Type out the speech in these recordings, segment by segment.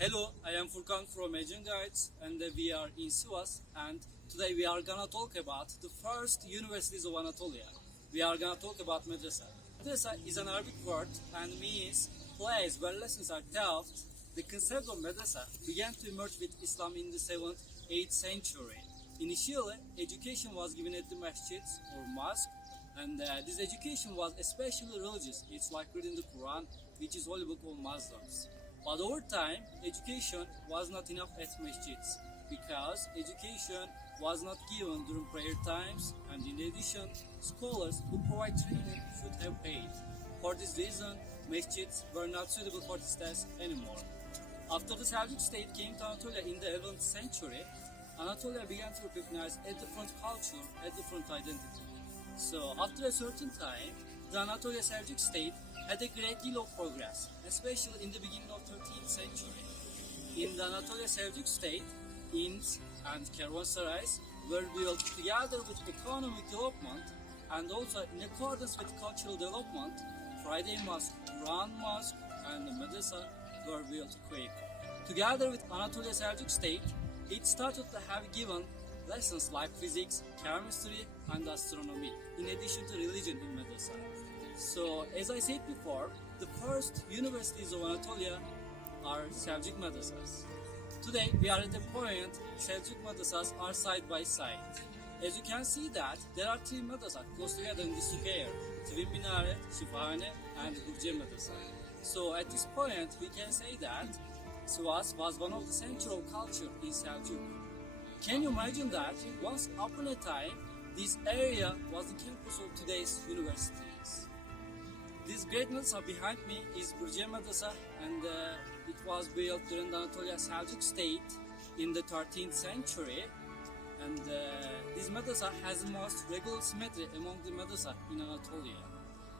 Hello, I am Furkan from Asian Guides and we are in Sivas and today we are gonna talk about the first universities of Anatolia. We are gonna talk about Madrasa. Madrasa is an Arabic word and means place where lessons are taught. The concept of Madrasa began to emerge with Islam in the 7th, 8th century. Initially, education was given at the masjids or mosque and this education was especially religious. It's like reading the Quran, which is holy book of Muslims. But over time, education was not enough at masjids because education was not given during prayer times, and in addition, scholars who provide training should have paid. For this reason, masjids were not suitable for this task anymore. After the Seljuk state came to Anatolia in the 11th century, Anatolia began to recognize a different culture, a different identity. So after a certain time, the Anatolia Seljuk state had a great deal of progress, especially in the beginning of 13th century. In the Anatolia Seljuk state, inns and caravanserais were built together with economic development and also in accordance with cultural development. Friday Mosque, Grand Mosque and the Madrasa were built quick. Together with Anatolia Seljuk state, it started to have given lessons like physics, chemistry and astronomy, in addition to religion in Madrasa. So, as I said before, the first universities of Anatolia are Seljuk Madrasas. Today, we are at a point Seljuk Madrasas are side by side. As you can see that, there are three madrasas close together in this square, Twin Minaret, Şifahane and Buruciye Madrasa. So, at this point, we can say that Sivas was one of the central culture in Seljuk. Can you imagine that once upon a time, this area was the campus of today's universities? This great madrasa behind me is Buruciye Madrasa and it was built during the Anatolia Seljuk state in the 13th century. And this madrasa has the most regular symmetry among the madrasa in Anatolia.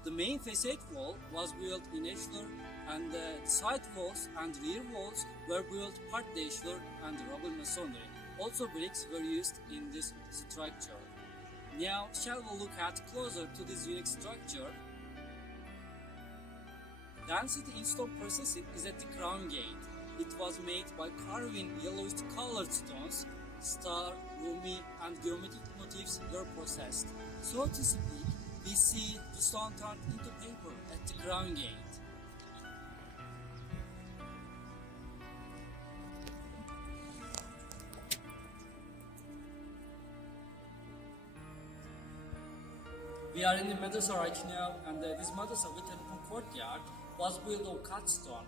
The main facade wall was built in ashlar and the side walls and rear walls were built partly ashlar and rubble masonry. Also bricks were used in this structure. Now shall we look at closer to this unique structure? Density in stone processing is at the crown gate. It was made by carving yellowish colored stones. Star, rumi and geometric motifs were processed. So to speak, we see the stone turned into paper at the crown gate. We are in the Madrasa right now, and this Madrasa with an open courtyard was built of cut stone.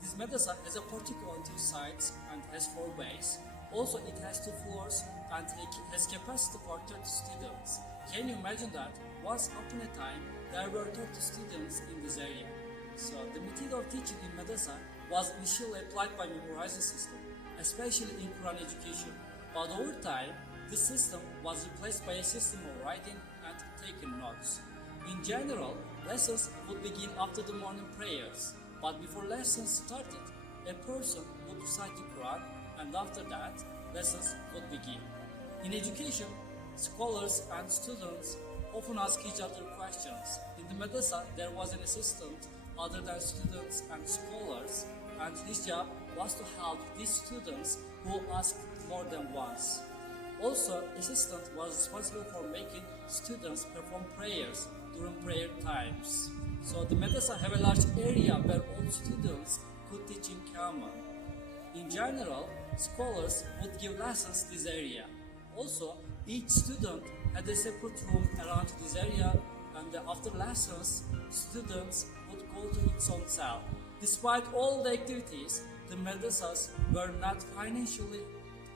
This Madrasa has a portico on two sides and has 4 bays. Also, it has 2 floors and it has capacity for 30 students. Can you imagine that? Once upon a time, there were 30 students in this area. So, the method of teaching in Madrasa was initially applied by memorizing system, especially in Quran education. But over time, this system was replaced by a system of writing and taking notes. In general, lessons would begin after the morning prayers, but before lessons started, a person would recite the Quran and after that, lessons would begin. In education, scholars and students often ask each other questions. In the Madrasa, there was an assistant other than students and scholars, and his job was to help these students who asked more than once. Also, assistant was responsible for making students perform prayers during prayer times. So the Madrasa have a large area where all students could teach in common. In general, scholars would give lessons this area. Also, each student had a separate room around this area, and after lessons, students would go to its own cell. Despite all the activities, the madrasas were not financially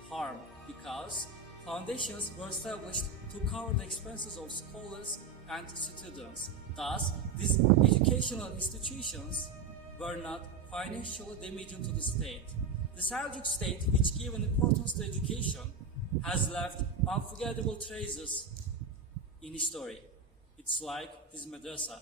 harmed because foundations were established to cover the expenses of scholars and students. Thus, these educational institutions were not financially damaging to the state. The Seljuk state, which gave an importance to education, has left unforgettable traces in history. It's like this madrasa.